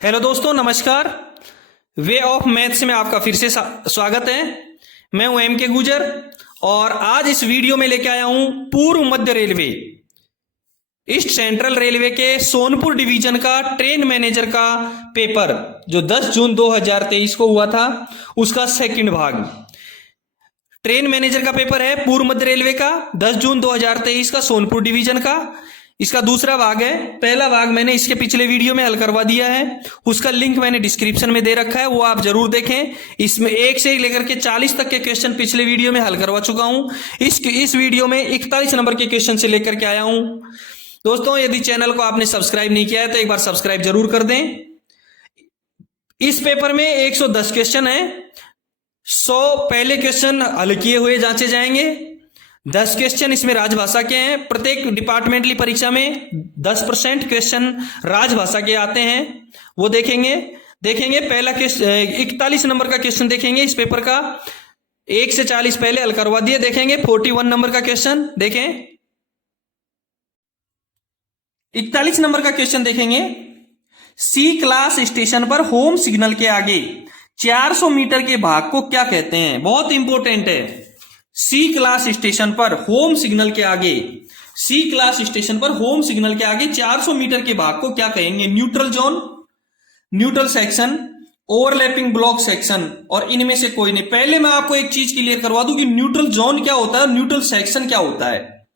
Hello दोस्तों, नमस्कार। Way of maths में आपका फिर से स्वागत है। मैं हूं एम के गुजर और आज इस वीडियो में लेके आया हूं पूर्व मध्य रेलवे ईस्ट सेंट्रल रेलवे के सोनपुर डिवीजन का ट्रेन मैनेजर का पेपर जो 10 जून 2023 को हुआ था, उसका सेकंड भाग। ट्रेन मैनेजर का पेपर है पूर्व मध्य रेलवे का 10 जून 2023 का, सोनपुर डिवीजन का। इसका दूसरा भाग है। पहला भाग मैंने इसके पिछले वीडियो में हल करवा दिया है, उसका लिंक मैंने डिस्क्रिप्शन में दे रखा है, वो आप जरूर देखें। इसमें 1 से लेकर के 40 तक के क्वेश्चन पिछले वीडियो में हल करवा चुका हूं। इस वीडियो में 41 नंबर के क्वेश्चन से लेकर के आया हूं। दोस्तों, यदि चैनल को आपने सब्सक्राइब नहीं किया है तो एक बार सब्सक्राइब जरूर कर दें। इस पेपर में 110 क्वेश्चन है। 100 पहले क्वेश्चन हल किए हुए जांचे जाएंगे। 10 क्वेश्चन इसमें राजभाषा के हैं। प्रत्येक डिपार्टमेंटली परीक्षा में 10% क्वेश्चन राजभाषा के आते हैं, वो देखेंगे। पहला क्वेश्चन 41 नंबर का क्वेश्चन देखेंगे इस पेपर का। 1 से 40 पहले हल करवा दिए। देखेंगे 41 नंबर का क्वेश्चन। देखें 41 नंबर का क्वेश्चन देखेंगे। सी क्लास स्टेशन पर होम सिग्नल के आगे 400 मीटर के भाग को क्या कहते हैं? बहुत इंपॉर्टेंट है। सी क्लास स्टेशन पर होम सिग्नल के आगे, सी क्लास स्टेशन पर होम सिग्नल के आगे 400 मीटर के भाग को क्या कहेंगे? Neutral zone, neutral section, overlapping block section और इनमें से कोई नहीं। पहले मैं आपको एक चीज क्लियर करवा दूं कि न्यूट्रल जोन क्या होता है, न्यूट्रल सेक्शन क्या होता है।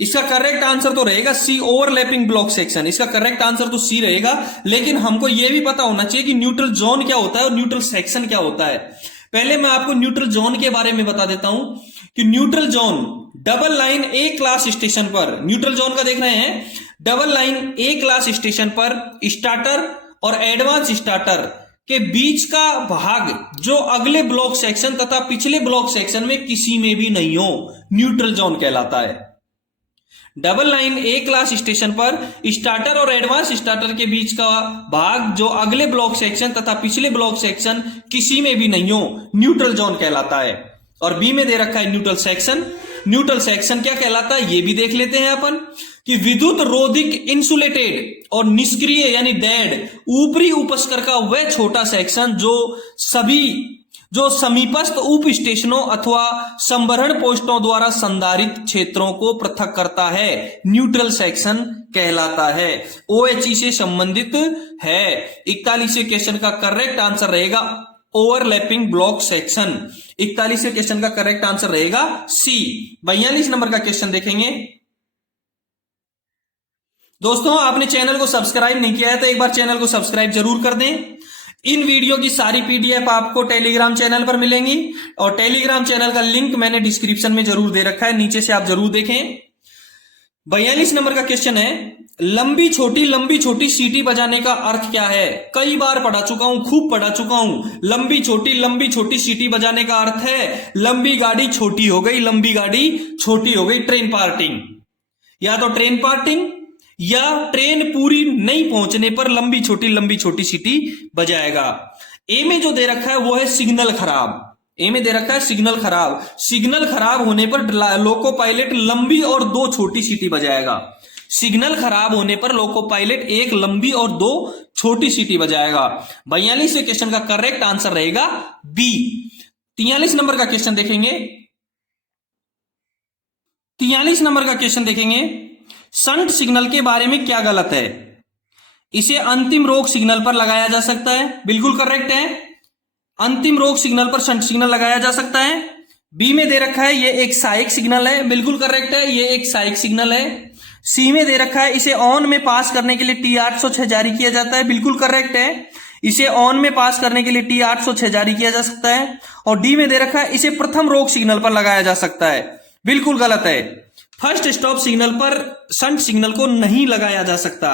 इसका करेक्ट आंसर तो रहेगा सी, ओवरलैपिंग ब्लॉक सेक्शन। इसका करेक्ट आंसर तो सी रहेगा, लेकिन हमको यह भी पता होना चाहिए कि न्यूट्रल जोन क्या होता है और न्यूट्रल सेक्शन क्या होता है। पहले मैं आपको न्यूट्रल जोन के बारे में बता देता हूं कि न्यूट्रल जोन डबल लाइन ए क्लास स्टेशन पर, न्यूट्रल जोन का देख रहे हैं, डबल लाइन ए क्लास स्टेशन पर स्टार्टर और एडवांस स्टार्टर के बीच का भाग जो अगले ब्लॉक सेक्शन तथा पिछले ब्लॉक सेक्शन में किसी में भी नहीं हो, न्यूट्रल जोन कहलाता है। डबल लाइन ए क्लास स्टेशन पर स्टार्टर और एडवांस स्टार्टर के बीच का भाग जो अगले ब्लॉक सेक्शन तथा पिछले ब्लॉक सेक्शन किसी में भी नहीं हो, न्यूट्रल जोन कहलाता है। और बी में दे रखा है न्यूट्रल सेक्शन। न्यूट्रल सेक्शन क्या कहलाता है ये भी देख लेते हैं अपन कि विद्युत रोधिक इंसुलेटेड और निष्क्रिय यानी डेड ऊपरी उपस्कर का वह छोटा सेक्शन जो समीपस्थ उप स्टेशनों अथवा संभरण पोस्टों द्वारा संधारित क्षेत्रों को पृथक करता है, न्यूट्रल सेक्शन कहलाता है। OHE से संबंधित है। 41वें क्वेश्चन का करेक्ट आंसर रहेगा ओवरलैपिंग ब्लॉक सेक्शन। 41वें क्वेश्चन का करेक्ट आंसर रहेगा सी। 42 नंबर का क्वेश्चन देखेंगे। दोस्तों, आपने चैनल को सब्सक्राइब नहीं किया है तो एक बार चैनल को सब्सक्राइब जरूर कर दें। इन वीडियो की सारी PDF आपको टेलीग्राम चैनल पर मिलेंगी और टेलीग्राम चैनल का लिंक मैंने डिस्क्रिप्शन में जरूर दे रखा है, नीचे से आप जरूर देखें। 42 नंबर का क्वेश्चन है, लंबी छोटी सीटी बजाने का अर्थ क्या है? कई बार पढ़ा चुका हूं, खूब पढ़ा चुका हूं। लंबी छोटी सीटी बजाने का अर्थ है लंबी गाड़ी छोटी हो गई, लंबी गाड़ी छोटी हो गई, ट्रेन पार्टिंग। या तो ट्रेन पार्टिंग या ट्रेन पूरी नहीं पहुंचने पर लंबी छोटी सीटी बजाएगा। ए में जो दे रखा है वो है सिग्नल खराब। ए में दे रखा है सिग्नल खराब। सिग्नल खराब होने पर लोको पायलट लंबी और 2 छोटी सीटी बजाएगा। सिग्नल खराब होने पर लोको पायलट 1 लंबी और 2 छोटी सीटी बजाएगा। 42वें क्वेश्चन का करेक्ट आंसर रहेगा बी। 43 नंबर का क्वेश्चन देखेंगे। 43 नंबर का क्वेश्चन देखेंगे, शंट सिग्नल के बारे में क्या गलत है? इसे अंतिम रोक सिग्नल पर लगाया जा सकता है, बिल्कुल करेक्ट है। अंतिम रोक सिग्नल पर शंट सिग्नल लगाया जा सकता है। बी में दे रखा है ये एक सहायक सिग्नल है, बिल्कुल करेक्ट है, ये एक सहायक सिग्नल है। सी में दे रखा है इसे ऑन में पास करने के लिए T806 जारी किया जाता है, बिल्कुल करेक्ट है, इसे ऑन में पास करने के लिए T806 जारी किया जा सकता है। और डी में दे रखा है इसे प्रथम रोक सिग्नल पर लगाया जा सकता है, बिल्कुल गलत है। फर्स्ट स्टॉप सिग्नल पर शंट सिग्नल को नहीं लगाया जा सकता।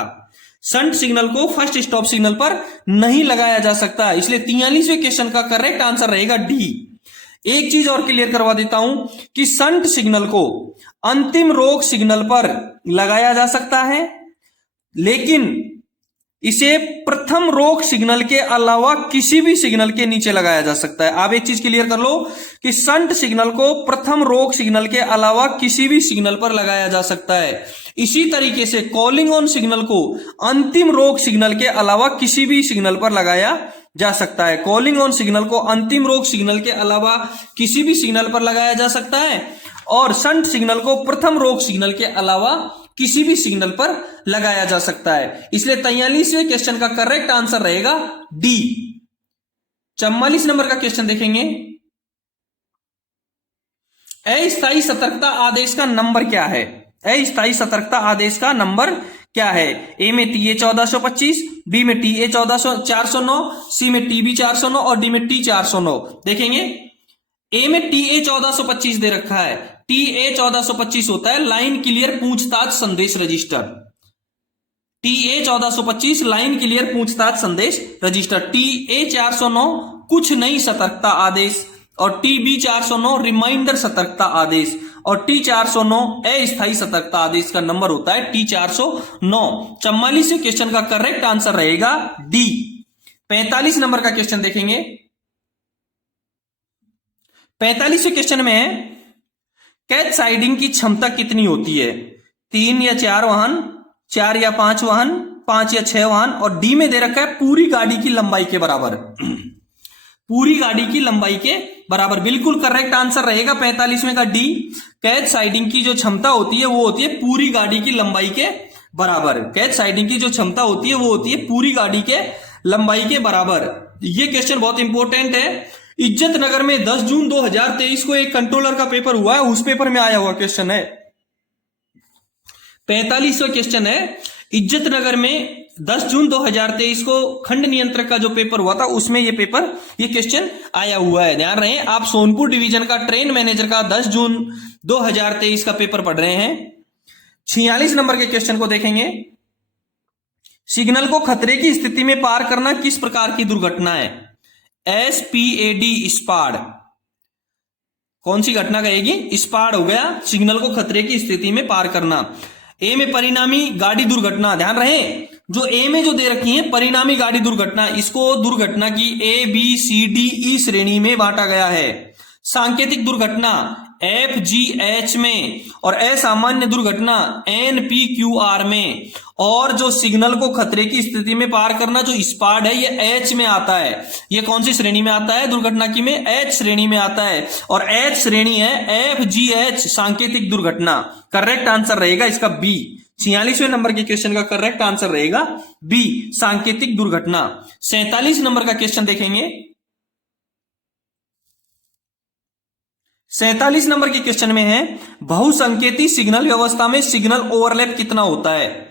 शंट सिग्नल को फर्स्ट स्टॉप सिग्नल पर नहीं लगाया जा सकता, इसलिए 43वें क्वेश्चन का करेक्ट आंसर रहेगा डी। एक चीज और क्लियर करवा देता हूं कि शंट सिग्नल को अंतिम रोक सिग्नल पर लगाया जा सकता है, लेकिन इसे प्रथम रोक सिग्नल के अलावा किसी भी सिग्नल के नीचे लगाया जा सकता है। आप एक चीज क्लियर कर लो कि शंट सिग्नल को प्रथम रोक सिग्नल के अलावा किसी भी सिग्नल पर लगाया जा सकता है। इसी तरीके से कॉलिंग ऑन सिग्नल को अंतिम रोक सिग्नल के अलावा किसी भी सिग्नल पर लगाया जा सकता है। कॉलिंग ऑन सिग्नल को अंतिम रोक सिग्नल के अलावा किसी भी सिग्नल पर लगाया जा सकता है और शंट सिग्नल को प्रथम रोक सिग्नल के अलावा किसी भी सिग्नल पर लगाया जा सकता है। इसलिए 43वें क्वेश्चन का करेक्ट आंसर रहेगा डी। 44 नंबर का क्वेश्चन देखेंगे। अस्थायी सतर्कता आदेश का नंबर क्या है? अस्थायी सतर्कता आदेश का नंबर क्या है? ए में टीए 1425, बी में टीए 409, सी में टीबी 409 और डी में टी 409। देखेंगे ए में टीए 1425 दे रखा है। टीए 1425 होता है लाइन क्लियर पूछताछ संदेश रजिस्टर। टीए 1425 लाइन क्लियर पूछताछ संदेश रजिस्टर। टीए 409 कुछ नई सतर्कता आदेश और टीबी 409 रिमाइंडर सतर्कता आदेश और टी 409 अस्थायी सतर्कता आदेश का नंबर होता है टी 409। 44वें क्वेश्चन का करेक्ट आंसर रहेगा डी। 45 नंबर का क्वेश्चन देखेंगे। 45वें क्वेश्चन में है कैच साइडिंग की क्षमता कितनी होती है? 3 या 4 वाहन, 4 या 5 वाहन, 5 या 6 वाहन और डी में दे रखा है पूरी गाड़ी की लंबाई के बराबर। पूरी गाड़ी की लंबाई के बराबर बिल्कुल करेक्ट आंसर रहेगा 45वें का डी। कैच साइडिंग की जो क्षमता होती है वो होती है पूरी गाड़ी की लंबाई के बराबर। कैच साइडिंग की जो क्षमता होती है वो होती है पूरी गाड़ी के लंबाई के बराबर। ये क्वेश्चन बहुत इंपॉर्टेंट है। इज्जत नगर में 10 जून 2023 को एक कंट्रोलर का पेपर हुआ है, उस पेपर में आया हुआ क्वेश्चन है। 45वां क्वेश्चन है इज्जत नगर में 10 जून 2023 को खंड नियंत्रक का जो पेपर हुआ था उसमें ये क्वेश्चन आया हुआ है। ध्यान रहे आप सोनपुर डिवीजन का ट्रेन मैनेजर का 10 जून 2023 का पेपर पढ़ रहे हैं। 46 नंबर के क्वेश्चन को देखेंगे। सिग्नल को खतरे की स्थिति में पार करना किस प्रकार की दुर्घटना है? एसपीएडी स्पाड। कौन सी घटना कहेगी? स्पाड हो गया सिग्नल को खतरे की स्थिति में पार करना। ए में परिणामी गाड़ी दुर्घटना। ध्यान रहे जो ए में जो दे रखी है परिणामी गाड़ी दुर्घटना, इसको दुर्घटना की A B C D E श्रेणी में बांटा गया है। सांकेतिक दुर्घटना एफ जी एच में और असामान्य दुर्घटना एन पी क्यू आर में। और जो सिग्नल को खतरे की स्थिति में पार करना जो स्पाड है ये एच में आता है। ये कौन सी श्रेणी में आता है? दुर्घटना की में एच श्रेणी में आता है और एच श्रेणी है एफ जी एच सांकेतिक दुर्घटना। करेक्ट आंसर रहेगा इसका बी। 46वें नंबर के क्वेश्चन का करेक्ट आंसर रहेगा बी सांकेतिक दुर्घटना। 47 नंबर का क्वेश्चन देखेंगे। 47 नंबर के क्वेश्चन में है बहुसंकेती सिग्नल व्यवस्था में सिग्नल ओवरलैप कितना होता है?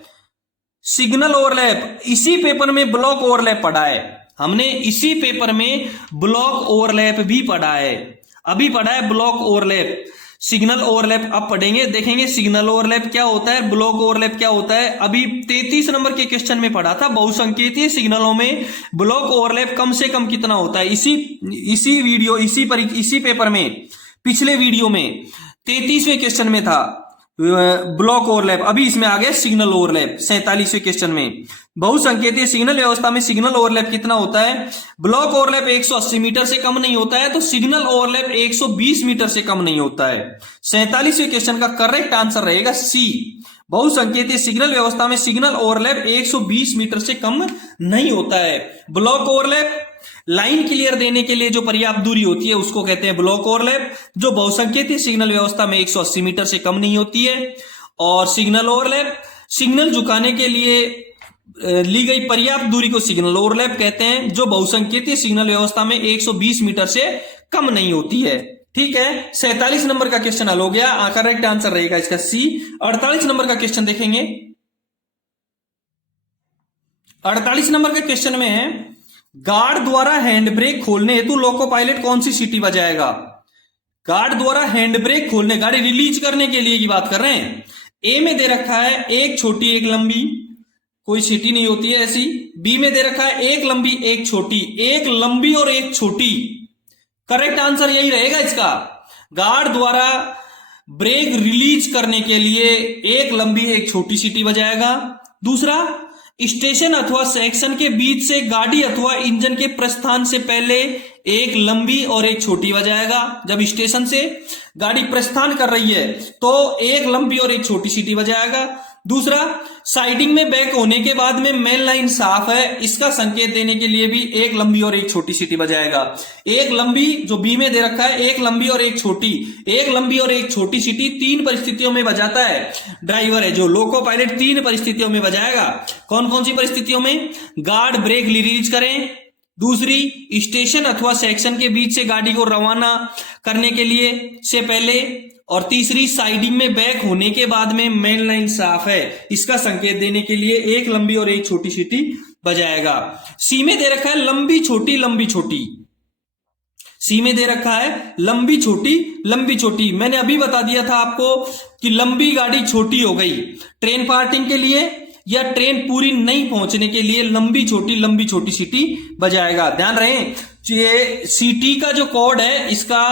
सिग्नल ओवरलैप इसी पेपर में ब्लॉक ओवरलैप पढ़ा है हमने। इसी पेपर में ब्लॉक ओवरलैप भी पढ़ा है, अभी पढ़ा है ब्लॉक ओवरलैप। सिग्नल ओवरलैप अब पढ़ेंगे, देखेंगे सिग्नल ओवरलैप क्या होता है, ब्लॉक ओवरलैप क्या होता है। अभी 33 नंबर के क्वेश्चन में पढ़ा था बहुसंकेतीय सिग्नलों में ब्लॉक ओवरलैप कम से कम कितना होता है। इसी पेपर में पिछले वीडियो में 33वें क्वेश्चन में था ब्लॉक ओवरलैप, अभी इसमें आ गया सिग्नल ओवरलैप। 47वें क्वेश्चन में बहुसंकेतीय सिग्नल व्यवस्था में सिग्नल ओवरलैप कितना होता है? ब्लॉक ओवरलैप 180 मीटर से कम नहीं होता है तो सिग्नल ओवरलैप 120 मीटर से कम नहीं होता है। 47वें क्वेश्चन का करेक्ट आंसर रहेगा सी। बहुसंकेतीय सिग्नल व्यवस्था में सिग्नल ओवरलैप 120 मीटर से कम नहीं होता है। ब्लॉक ओवरलैप लाइन क्लियर देने के लिए जो पर्याप्त दूरी होती है उसको कहते हैं ब्लॉक ओवरलैप, जो बहुसंकेतीय सिग्नल व्यवस्था में 180 मीटर से कम नहीं होती है। और सिग्नल ओवरलैप सिग्नल झुकाने के लिए ली गई पर्याप्त दूरी को सिग्नल ओवरलैप कहते हैं, जो बहुसंकेतीय सिग्नल व्यवस्था में 120 मीटर से कम नहीं होती है। ठीक है, 47 नंबर का क्वेश्चन हल हो गया, करेक्ट आंसर रहेगा इसका सी। 48 नंबर का क्वेश्चन देखेंगे। 48 नंबर के क्वेश्चन में है गार्ड द्वारा हैंड ब्रेक खोलने हेतु लोको पायलट कौन सी सीटी बजाएगा? गार्ड द्वारा हैंड ब्रेक खोलने, गाड़ी रिलीज करने के लिए की बात कर रहे हैं। ए में दे रखा है एक छोटी एक लंबी, कोई सीटी नहीं होती है ऐसी। बी में दे रखा है एक लंबी एक छोटी, एक लंबी और एक छोटी। करेक्ट आंसर यही रहेगा इसका। गार्ड द्वारा ब्रेक रिलीज करने के लिए एक लंबी एक छोटी सीटी बजाएगा। दूसरा स्टेशन अथवा सेक्शन के बीच से गाड़ी अथवा इंजन के प्रस्थान से पहले एक लंबी और एक छोटी बजाएगा। जब स्टेशन से गाड़ी प्रस्थान कर रही है तो एक लंबी और एक छोटी सीटी बजाएगा। दूसरा, साइडिंग में बैक होने के बाद में मेन लाइन साफ है, इसका संकेत देने के लिए भी एक लंबी और एक छोटी सीटी बजाएगा। एक लंबी जो बी में दे रखा है, एक लंबी और एक छोटी, एक लंबी और एक छोटी सीटी 3 परिस्थितियों में बजाता है। ड्राइवर है जो लोको पायलट 3 परिस्थितियों में बजाएगा। कौन कौन सी परिस्थितियों में? गार्ड ब्रेक रिलीज करें, दूसरी स्टेशन अथवा सेक्शन के बीच से गाड़ी को रवाना करने के लिए से पहले, और तीसरी साइडिंग में बैक होने के बाद में मेन लाइन साफ है, इसका संकेत देने के लिए एक लंबी और एक छोटी सीटी बजाएगा। सी में दे रखा है लंबी छोटी लंबी छोटी, सी में दे रखा है लंबी छोटी लंबी छोटी। मैंने अभी बता दिया था आपको कि लंबी गाड़ी छोटी हो गई ट्रेन पार्टिंग के लिए या ट्रेन पूरी नहीं पहुंचने के लिए लंबी छोटी सीटी बजाएगा। ध्यान रहे, ये सीटी का जो कोड है इसका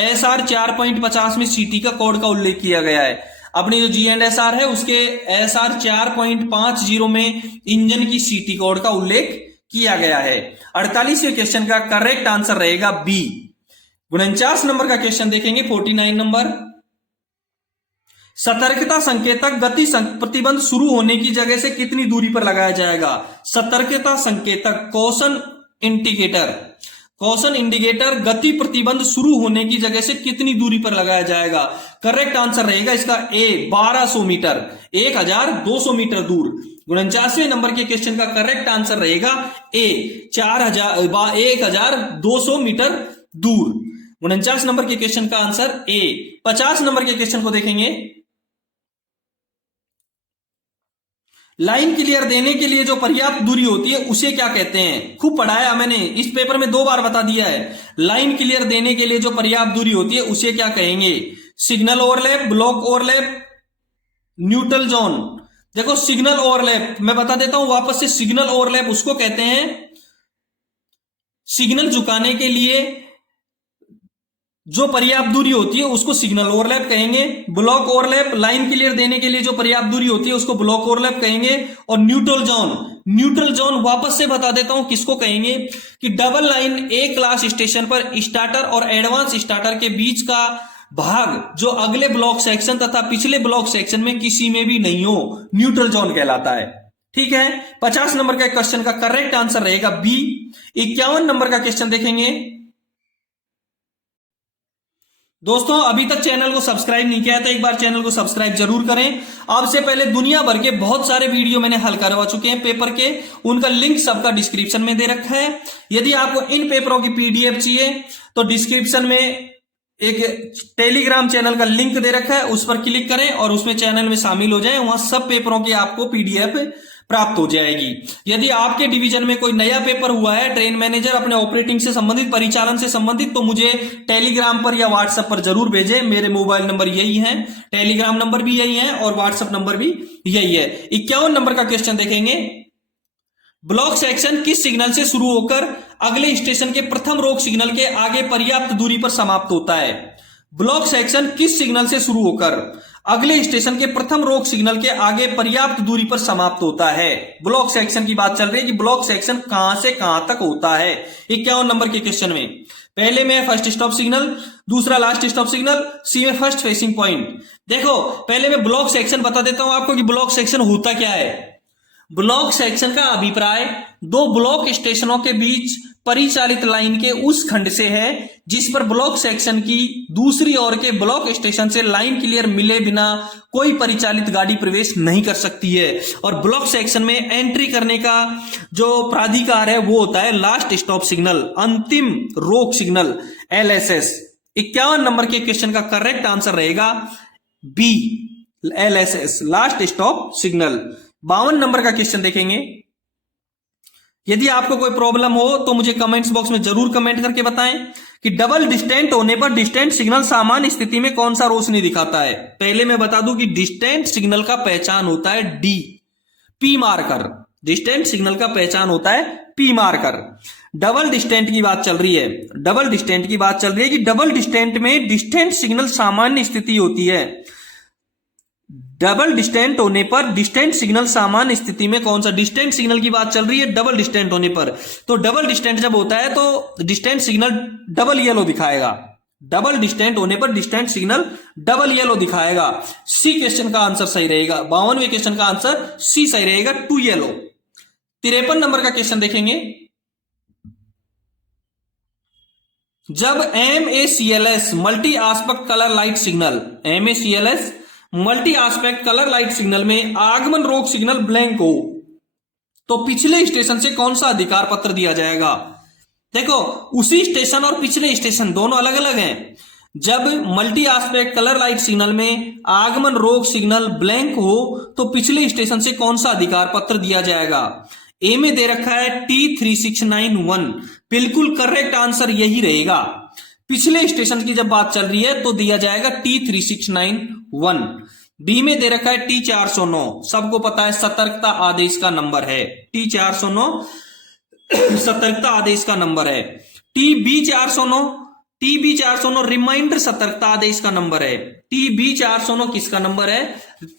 SR 4.50 में सीटी का कोड का उल्लेख किया गया है। अपनी जो G&SR है उसके SR 4.50 में इंजन की सीटी कोड का उल्लेख किया गया है। 48वें क्वेश्चन का करेक्ट आंसर रहेगा बी। 49 नंबर का क्वेश्चन देखेंगे, 49 नंबर। सतर्कता संकेतक गति प्रतिबंध शुरू होने की जगह से कितनी दूरी पर लगाया जाएगा? सतर्कता संकेतक कॉशन इंडिकेटर गति प्रतिबंध शुरू होने की जगह से कितनी दूरी पर लगाया जाएगा? करेक्ट आंसर रहेगा इसका ए, 1200 मीटर, 1200 मीटर दूर। 49वें नंबर के क्वेश्चन का करेक्ट आंसर रहेगा ए, 1200 मीटर दूर। 49 नंबर के क्वेश्चन का आंसर ए। 50 नंबर के क्वेश्चन को देखेंगे। लाइन क्लियर देने के लिए जो पर्याप्त दूरी होती है उसे क्या कहते हैं? खूब पढ़ाया मैंने, इस पेपर में 2 बार बता दिया है। लाइन क्लियर देने के लिए जो पर्याप्त दूरी होती है उसे क्या कहेंगे? Signal overlap, block overlap, neutral zone. देखो सिग्नल ओवरलैप मैं बता देता हूं वापस से, सिग्नल ओवरलैप उसको कहते हैं सिग्नल झुकाने के लिए जो पर्याप्त दूरी होती है उसको सिग्नल ओवरलैप कहेंगे। ब्लॉक ओवरलैप लाइन क्लियर देने के लिए जो पर्याप्त दूरी होती है उसको ब्लॉक ओवरलैप कहेंगे। और न्यूट्रल जोन वापस से बता देता हूं किसको कहेंगे कि डबल लाइन ए क्लास स्टेशन पर स्टार्टर और एडवांस स्टार्टर के बीच का भाग जो अगले ब्लॉक सेक्शन तथा पिछले ब्लॉक सेक्शन में किसी में भी नहीं हो, न्यूट्रल जोन कहलाता है। ठीक है, 50 नंबर का क्वेश्चन का करेक्ट आंसर रहेगा बी। 51 नंबर का क्वेश्चन देखेंगे। दोस्तों अभी तक चैनल को सब्सक्राइब नहीं किया है तो एक बार चैनल को सब्सक्राइब जरूर करें। आपसे पहले दुनिया भर के बहुत सारे वीडियो मैंने हल करवा चुके हैं पेपर के, उनका लिंक सबका डिस्क्रिप्शन में दे रखा है। यदि आपको इन पेपरों की PDF चाहिए तो डिस्क्रिप्शन में एक टेलीग्राम चैनल का लिंक दे रखा है, उस पर क्लिक करें और उसमें चैनल में शामिल हो जाएं। वहां सब पेपरों की आपको PDF प्राप्त हो जाएगी। यदि आपके डिवीजन में कोई नया पेपर हुआ है ट्रेन मैनेजर अपने ऑपरेटिंग से संबंधित, परिचालन से संबंधित, तो मुझे टेलीग्राम पर या व्हाट्सएप पर जरूर भेजें। मेरे मोबाइल नंबर यही है, टेलीग्राम नंबर भी यही है और व्हाट्सएप नंबर भी यही है। 51 नंबर का क्वेश्चन देखेंगे। ब्लॉक सेक्शन किस सिग्नल से शुरू होकर अगले स्टेशन के प्रथम रोक सिग्नल के आगे पर्याप्त दूरी पर समाप्त होता है? ब्लॉक सेक्शन किस सिग्नल से शुरू होकर अगले स्टेशन के प्रथम रोक सिग्नल के आगे पर्याप्त दूरी पर समाप्त होता है? ब्लॉक सेक्शन की बात चल रही है कि ब्लॉक सेक्शन कहां से कहां तक होता है। 51 नंबर के क्वेश्चन में पहले में फर्स्ट स्टॉप सिग्नल, दूसरा लास्ट स्टॉप सिग्नल, सी में फर्स्ट फेसिंग पॉइंट। देखो पहले मैं ब्लॉक सेक्शन बता देता हूं आपको कि ब्लॉक सेक्शन होता क्या है। ब्लॉक सेक्शन का अभिप्राय दो ब्लॉक स्टेशनों के बीच परिचालित लाइन के उस खंड से है जिस पर ब्लॉक सेक्शन की दूसरी ओर के ब्लॉक स्टेशन से लाइन क्लियर मिले बिना कोई परिचालित गाड़ी प्रवेश नहीं कर सकती है। और ब्लॉक सेक्शन में एंट्री करने का जो प्राधिकार है वो होता है लास्ट स्टॉप सिग्नल, अंतिम रोक सिग्नल, LSS। 51 नंबर के क्वेश्चन का करेक्ट आंसर रहेगा B, LSS, last stop signal. 52 number का क्वेश्चन देखेंगे। यदि आपको कोई प्रॉब्लम हो तो मुझे कमेंट्स बॉक्स में जरूर कमेंट करके बताएं कि डबल डिस्टेंट होने पर डिस्टेंट सिग्नल सामान्य स्थिति में कौन सा रोशनी दिखाता है। पहले मैं बता दूं कि डिस्टेंट सिग्नल का पहचान होता है D, P marker. Distant signal का पहचान होता है पी मार्कर। डबल डिस्टेंट की बात चल रही है, डबल डिस्टेंट की बात चल रही है कि डबल डिस्टेंट में डिस्टेंट सिग्नल सामान्य स्थिति होती है। डबल डिस्टेंट होने पर डिस्टेंट सिग्नल सामान्य स्थिति में कौन सा, डिस्टेंट सिग्नल की बात चल रही है डबल डिस्टेंट होने पर, तो डबल डिस्टेंट जब होता है तो डिस्टेंट सिग्नल डबल येलो दिखाएगा, डबल डिस्टेंट होने पर डिस्टेंट सिग्नल डबल येलो दिखाएगा। सी क्वेश्चन का आंसर सही रहेगा, 52वें क्वेश्चन का आंसर सी सही रहेगा, 2 येलो। 53 नंबर का क्वेश्चन देखेंगे, जब MACLS multi aspect colour light signal, MACLS multi aspect colour light signal में आगमन रोक सिग्नल ब्लैंक हो तो पिछले स्टेशन से कौन सा अधिकार पत्र दिया जाएगा। देखो उसी स्टेशन और पिछले स्टेशन दोनों अलग अलग हैं। जब multi aspect colour light signal में आगमन रोक सिग्नल ब्लैंक हो तो पिछले स्टेशन से कौन सा अधिकार पत्र दिया जाएगा। ए में दे रखा है T3691, बिल्कुल करेक्ट आंसर यही रहेगा। पिछले स्टेशन की जब बात चल रही है तो दिया जाएगा T3691। बी में दे रखा है T409, सबको पता है सतर्कता आदेश का नंबर है, T409 सतर्कता आदेश का नंबर है। TB409 रिमाइंडर सतर्कता आदेश का नंबर है। TB409 किसका नंबर है,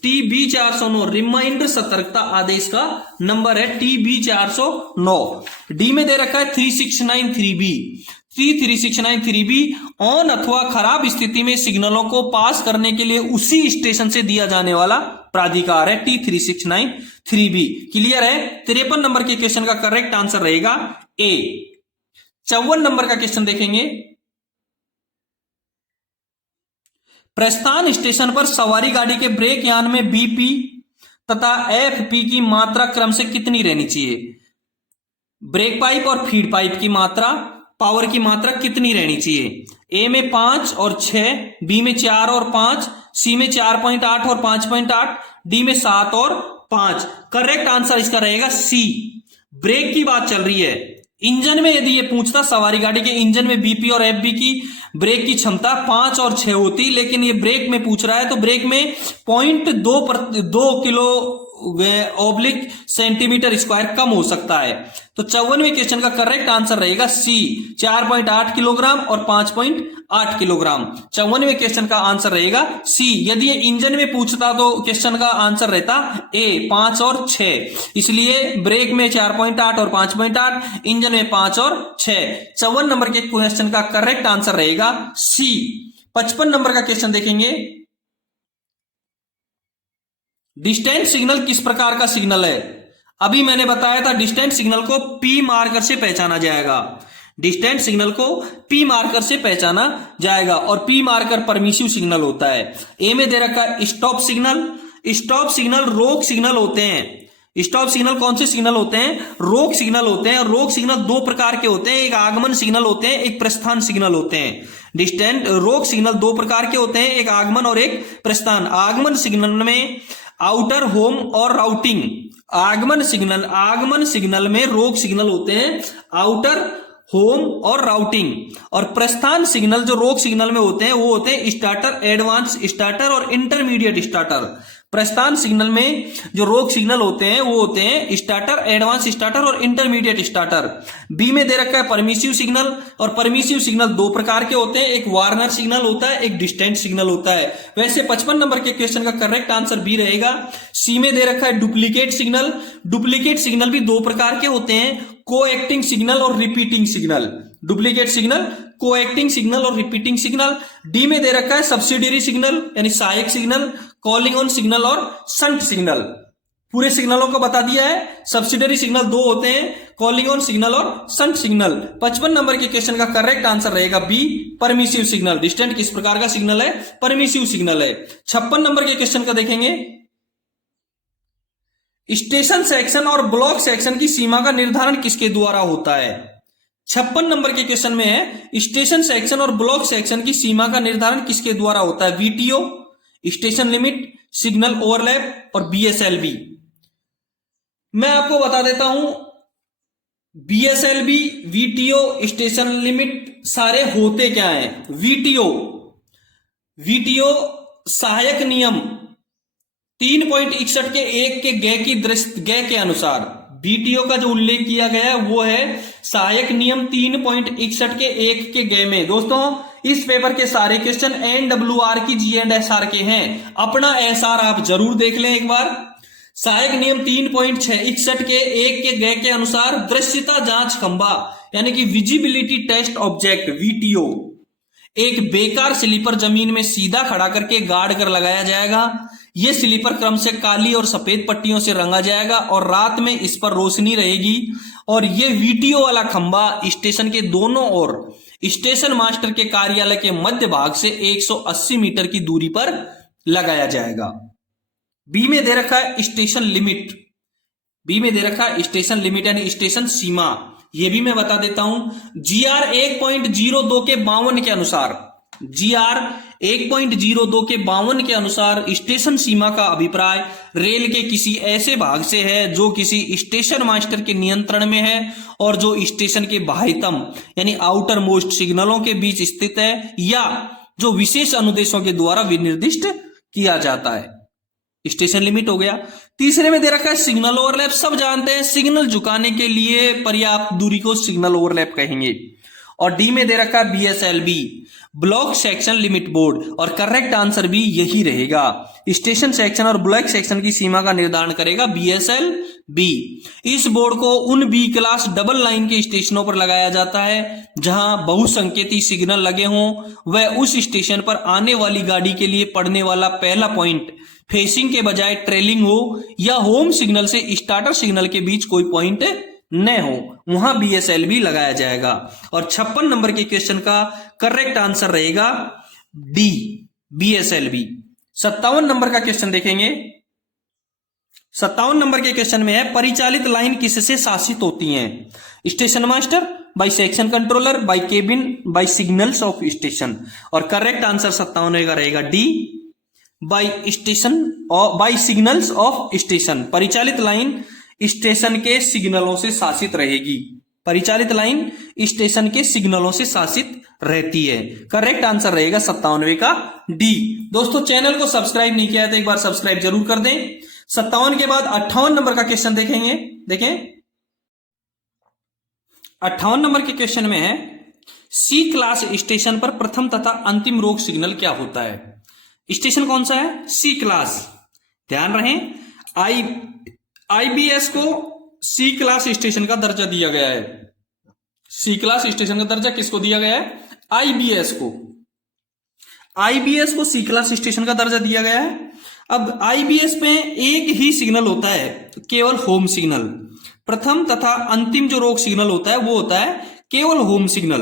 TB409 रिमाइंडर सतर्कता आदेश का नंबर है, TB409। डी में दे रखा है 3693B, 3693B ऑन अथवा खराब स्थिति में सिग्नलों को पास करने के लिए उसी स्टेशन से दिया जाने वाला प्राधिकार है, T3693B। क्लियर है। 53 नंबर के क्वेश्चन का करेक्ट आंसर रहेगा ए। 54 नंबर का क्वेश्चन देखेंगे, प्रस्थान स्टेशन पर सवारी गाड़ी के ब्रेक यान में BP तथा FP की मात्रा क्रम से कितनी रहनी चाहिए। ब्रेक पाइप और फीड पाइप की मात्रा, पावर की मात्रा कितनी रहनी चाहिए। ए में 5 और 6, बी में 4 और 5, सी में 4.8 और 5.8, डी में 7 और 5। करेक्ट आंसर इसका रहेगा सी। ब्रेक की बात चल रही है। इंजन में यदि ये पूछता सवारी गाड़ी के इंजन में बीपी और एफबी की ब्रेक की क्षमता 5 और 6 होती, लेकिन ये ब्रेक में पूछ रहा है तो ब्रेक में 0.2 किलो ऑब्लिक सेंटीमीटर स्क्वायर कम हो सकता है। तो 54वें क्वेश्चन का करेक्ट आंसर रहेगा सी, 4.8 किलोग्राम और 5.8 किलोग्राम। 54वें क्वेश्चन का आंसर रहेगा सी। यदि ये इंजन में पूछता तो क्वेश्चन का आंसर रहता ए, 5 और 6। इसलिए ब्रेक में 4.8 और 5.8, इंजन में 5 और 6। 54 नंबर के क्वेश्चन का करेक्ट आंसर रहेगा सी। 55 नंबर का क्वेश्चन देखेंगे, डिस्टेंट सिग्नल किस प्रकार का सिग्नल है। अभी मैंने बताया था डिस्टेंट सिग्नल को पी मार्कर से पहचाना जाएगा, डिस्टेंट सिग्नल को पी मार्कर से पहचाना जाएगा और पी मार्कर परमिसिव सिग्नल होता है। ए में दे रखा है स्टॉप सिग्नल, स्टॉप सिग्नल रोक सिग्नल होते हैं। स्टॉप सिग्नल कौन से सिग्नल होते हैं, रोक सिग्नल होते हैं। रोक सिग्नल दो प्रकार के होते हैं, एक आगमन सिग्नल होते हैं, एक प्रस्थान सिग्नल होते हैं। डिस्टेंट रोक सिग्नल दो प्रकार के होते हैं, एक आगमन और एक प्रस्थान। आगमन सिग्नल में आउटर होम और राउटिंग, आगमन सिग्नल में रोक सिग्नल होते हैं आउटर होम और राउटिंग, और प्रस्थान सिग्नल जो रोक सिग्नल में होते हैं वो होते हैं स्टार्टर, एडवांस स्टार्टर और इंटरमीडिएट स्टार्टर। प्रस्थान सिग्नल में जो रोक सिग्नल होते हैं वो होते हैं स्टार्टर, एडवांस स्टार्टर और इंटरमीडिएट स्टार्टर। बी में दे रखा है परमिसिव सिग्नल, और परमिसिव सिग्नल दो प्रकार के होते हैं, एक वार्नर सिग्नल होता है, एक डिस्टेंट सिग्नल होता है। वैसे 55 नंबर के क्वेश्चन का करेक्ट आंसर बी रहेगा। सी में दे रखा है डुप्लीकेट सिग्नल, डुप्लीकेट सिग्नल भी दो प्रकार के होते हैं, को एक्टिंग सिग्नल और रिपीटिंग सिग्नल। डुप्लीकेट सिग्नल, को एक्टिंग सिग्नल और रिपीटिंग सिग्नल। डी में दे रखा है सब्सिडियरी सिग्नल यानी सहायक सिग्नल, कॉलिंग ऑन सिग्नल और संट सिग्नल। पूरे सिग्नलों को बता दिया है। सब्सिडियरी सिग्नल दो होते हैं, कॉलिंग ऑन सिग्नल और संट सिग्नल। 55 नंबर के क्वेश्चन का करेक्ट आंसर रहेगा बी, परमिसिव सिग्नल। डिस्टेंट किस प्रकार का सिग्नल है, परमिसिव सिग्नल है। 56 नंबर के क्वेश्चन का देखेंगे, स्टेशन सेक्शन और ब्लॉक सेक्शन की सीमा का निर्धारण किसके द्वारा होता है। 56 नंबर के क्वेश्चन में है स्टेशन सेक्शन और ब्लॉक सेक्शन की सीमा का निर्धारण किसके द्वारा होता है। VTO, station limit, signal overlap और बीएसएलबी। मैं आपको बता देता हूं, बीएसएलबी, वीटीओ, स्टेशन लिमिट सारे होते क्या हैं। वीटीओ सहायक नियम 3.61 के 1 के ग की दृष्टि ग के अनुसार वीटीओ का जो उल्लेख किया गया है वो है सहायक नियम 3.61 के 1 के ग में। दोस्तों इस पेपर के सारे क्वेश्चन NWR की G&SR के हैं। अपना SR आप जरूर देख लें एक बार। सहायक नियम 3.61 के 1 के ग के अनुसार दृश्यता जांच खंभा यानी कि विजिबिलिटी टेस्ट ऑब्जेक्ट VTO एक बेकार स्लीपर जमीन में सीधा खड़ा करके गाड़ कर लगाया जाएगा। यह स्लीपर क्रम से काली और सफेद पट्टियों से रंगा जाएगा और रात में इस पर रोशनी रहेगी। और यह VTO वाला खंभा स्टेशन के दोनों ओर स्टेशन मास्टर के कार्यालय के मध्य भाग से 180 मीटर की दूरी पर लगाया जाएगा। बी में दे रखा है स्टेशन लिमिट। बी में दे रखा है स्टेशन लिमिट यानी स्टेशन सीमा। यह भी मैं बता देता हूं। GR 1.02 के 52 के अनुसार, GR 1.02 के 52 के अनुसार स्टेशन सीमा का अभिप्राय रेल के किसी ऐसे भाग से है जो किसी स्टेशन मास्टर के नियंत्रण में है और जो स्टेशन के बाह्यतम यानी आउटर मोस्ट सिग्नलों के बीच स्थित है या जो विशेष अनुदेशों के द्वारा विनिर्दिष्ट किया जाता है। स्टेशन लिमिट हो गया। तीसरे में दे रखा है सिग्नल ओवरलैप। सब जानते हैं सिग्नल झुकाने के लिए पर्याप्त दूरी को सिग्नल ओवरलैप कहेंगे। और डी में दे रखा है BSLB block section limit board और करेक्ट आंसर भी यही रहेगा। स्टेशन सेक्शन और ब्लॉक सेक्शन की सीमा का निर्धारण करेगा BSLB। इस बोर्ड को उन B क्लास डबल लाइन के स्टेशनों पर लगाया जाता है जहां बहुसंकेती सिग्नल लगे हों। वह उस स्टेशन पर आने वाली गाड़ी के लिए पड़ने वाला पहला पॉइंट फेसिंग के बजाय ट्रेलिंग हो या होम सिग्नल से स्टार्टर सिग्नल के बीच कोई पॉइंट न हो, वहां BSLB लगाया जाएगा। और 56 नंबर के क्वेश्चन का करेक्ट आंसर रहेगा डी BSLB। 57 नंबर का क्वेश्चन देखेंगे। 57 नंबर के क्वेश्चन में है परिचालित लाइन किससे शासित होती हैं? Station master, by section controller, by cabin, by signals of station. और करेक्ट आंसर 57 का रहेगा डी बाय स्टेशन और बाय सिग्नल्स ऑफ स्टेशन। परिचालित लाइन स्टेशन के सिग्नलों से शासित रहेगी। परिचालित लाइन स्टेशन के सिग्नलों से शासित रहती है। करेक्ट आंसर रहेगा 57 का डी। दोस्तों चैनल को सब्सक्राइब नहीं किया है तो एक बार सब्सक्राइब जरूर कर दें। 57 के बाद 58 नंबर का क्वेश्चन देखेंगे। देखें 58 नंबर के क्वेश्चन में है C क्लास स्टेशन पर प्रथम तथा अंतिम रोक सिग्नल क्या होता है? स्टेशन कौन सा है? C class. ध्यान रहे IBS को C क्लास स्टेशन का दर्जा दिया गया है। C क्लास स्टेशन का दर्जा किसको दिया गया है? IBS को। IBS को C क्लास स्टेशन का दर्जा दिया गया है। अब IBS में एक ही सिग्नल होता है, केवल होम सिग्नल। प्रथम तथा अंतिम जो रोक सिग्नल होता है वो होता है केवल होम सिग्नल।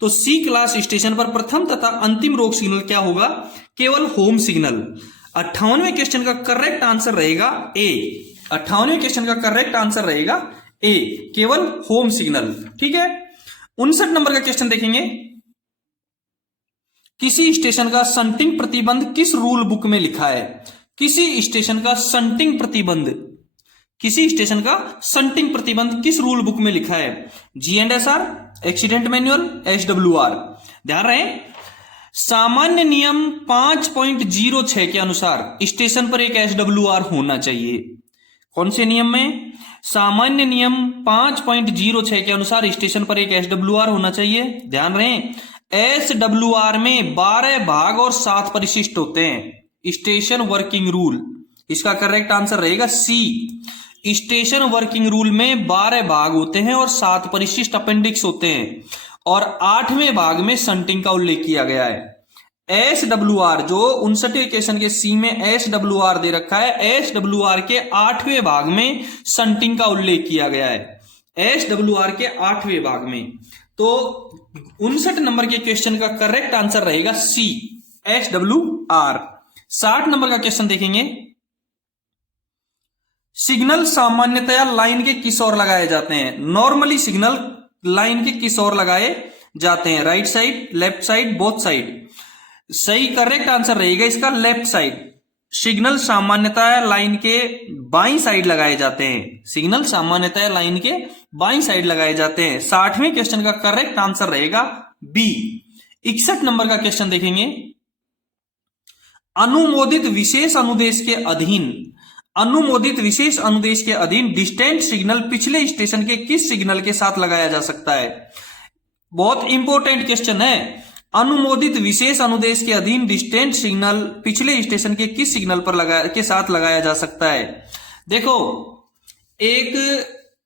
तो C क्लास स्टेशन पर प्रथम तथा अंतिम रोक सिग्नल क्या होगा? केवल होम सिग्नल। 58वें क्वेश्चन का करेक्ट आंसर रहेगा ए। 58वें क्वेश्चन का करेक्ट आंसर रहेगा ए, केवल होम सिग्नल। ठीक है। 59 नंबर का क्वेश्चन देखेंगे। किसी स्टेशन का शंटिंग प्रतिबंध किस रूल बुक में लिखा है? किसी स्टेशन का शंटिंग प्रतिबंध, किसी स्टेशन का शंटिंग प्रतिबंध किस रूल बुक में लिखा है? G&SR, accident manual, SWR। ध्यान रहे सामान्य नियम 5.06 के अनुसार स्टेशन पर एक SWR होना चाहिए। कौन से नियम में? सामान्य नियम 5.06 के अनुसार स्टेशन पर एक SWR होना चाहिए। ध्यान रहे SWR में 12 भाग और 7 परिशिष्ट होते हैं। स्टेशन वर्किंग रूल, इसका करेक्ट आंसर रहेगा सी। स्टेशन वर्किंग रूल में 12 भाग होते हैं और 7 परिशिष्ट अपेंडिक्स होते हैं और 8वें भाग में शंटिंग का उल्लेख किया गया है। SWR जो 59 क्वेश्चन के सी में SWR दे रखा है, SWR के 8वें भाग में शंटिंग का उल्लेख किया गया है। SWR के 8वें भाग में। तो 59 नंबर के क्वेश्चन का करेक्ट आंसर रहेगा सी, SWR। 60 नंबर का क्वेश्चन देखेंगे। सिग्नल सामान्यतया लाइन के किस ओर लगाए जाते हैं? नॉर्मली सिग्नल लाइन के किस ओर लगाए जाते हैं? Right side, left side, both side. सही करेक्ट आंसर रहेगा इसका लेफ्ट साइड। सिग्नल सामान्यतया लाइन के बाईं साइड लगाए जाते हैं। सिग्नल सामान्यतया लाइन के बाईं साइड लगाए जाते हैं। 60वें क्वेश्चन का करेक्ट आंसर रहेगा बी। 61 नंबर का क्वेश्चन देखेंगे। अनुमोदित विशेष अनुदेश के अधीन, अनुमोदित विशेष अनुदेश के अधीन डिस्टेंट सिग्नल पिछले स्टेशन के किस सिग्नल के साथ लगाया जा सकता है? बहुत इंपॉर्टेंट क्वेश्चन है। अनुमोदित विशेष अनुदेश के अधीन डिस्टेंट सिग्नल पिछले स्टेशन के किस सिग्नल पर के साथ लगाया जा सकता है? देखो, एक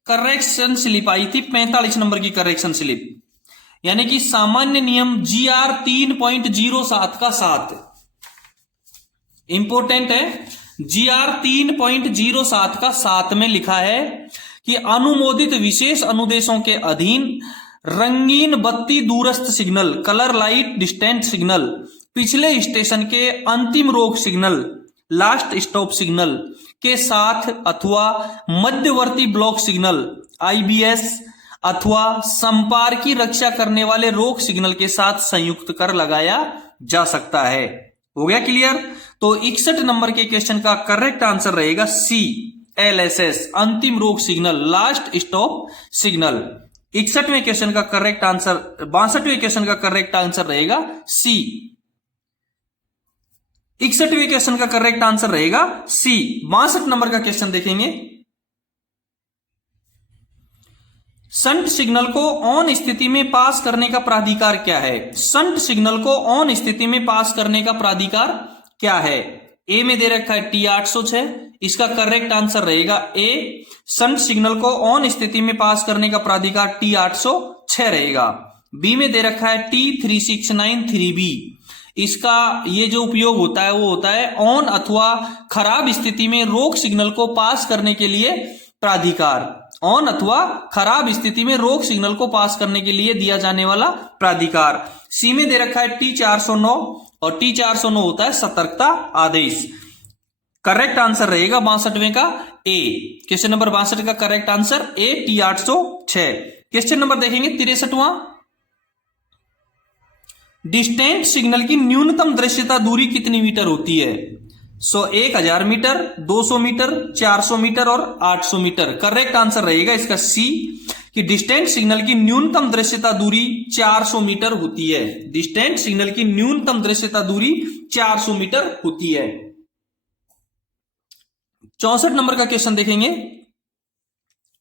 करेक्शन स्लिप आई थी 45 नंबर की करेक्शन स्लिप, यानी कि सामान्य नियम GR 3.07 का 7 इंपोर्टेंट है। GR 3.07 का 7 में लिखा है कि अनुमोदित विशेष अनुदेशों के अधीन रंगीन बत्ती दूरस्थ signal, colour light distant signal, पिछले स्टेशन के अंतिम रोक सिग्नल, लास्ट स्टॉप सिग्नल के साथ अथवा मध्यवर्ती ब्लॉक सिग्नल IBS अथवा संपार्की रक्षा करने वाले रोक सिग्नल के साथ संयुक्त कर लगाया जा सकता है। हो गया क्लियर? तो 61 नंबर के क्वेश्चन का करेक्ट आंसर रहेगा C, LSS, अंतिम रोक सिग्नल, लास्ट स्टॉप सिग्नल। 61वें क्वेश्चन का करेक्ट आंसर, 62वें क्वेश्चन का करेक्ट आंसर रहेगा C। 61वें क्वेश्चन का करेक्ट आंसर रहेगा C। 62 नंबर का क्वेश्चन देखेंगे। शंट सिग्नल को ऑन स्थिति में पास करने का प्राधिकार क्या है? शंट सिग्नल को ऑन स्थिति में पास करने का प्राधिकार क्या है? ए में दे रखा है T806, इसका करेक्ट आंसर रहेगा A। शंट सिग्नल को ऑन स्थिति में पास करने का प्राधिकार T806 रहेगा। बी में दे रखा है T3693B, इसका ये जो उपयोग होता है वो होता है ऑन अथवा खराब स्थिति में रोक सिग्नल को पास करने के लिए प्राधिकार, ऑन अथवा खराब स्थिति में रोक सिग्नल को पास करने के लिए दिया जाने वाला प्राधिकार। सी में दे रखा है T409 और T409 होता है सतर्कता आदेश। करेक्ट आंसर रहेगा 62वें का A। क्वेश्चन नंबर 62 का correct answer A, T806। Question number देखेंगे 63वां। डिस्टेंट सिग्नल की न्यूनतम दृश्यता दूरी कितनी मीटर होती है? 1000 मीटर, 200 मीटर, 400 मीटर और 800 मीटर। करेक्ट आंसर रहेगा इसका C कि डिस्टेंट सिग्नल की न्यूनतम दृश्यता दूरी 400 मीटर होती है। डिस्टेंट सिग्नल की न्यूनतम दृश्यता दूरी 400 मीटर होती है। 64 नंबर का क्वेश्चन देखेंगे।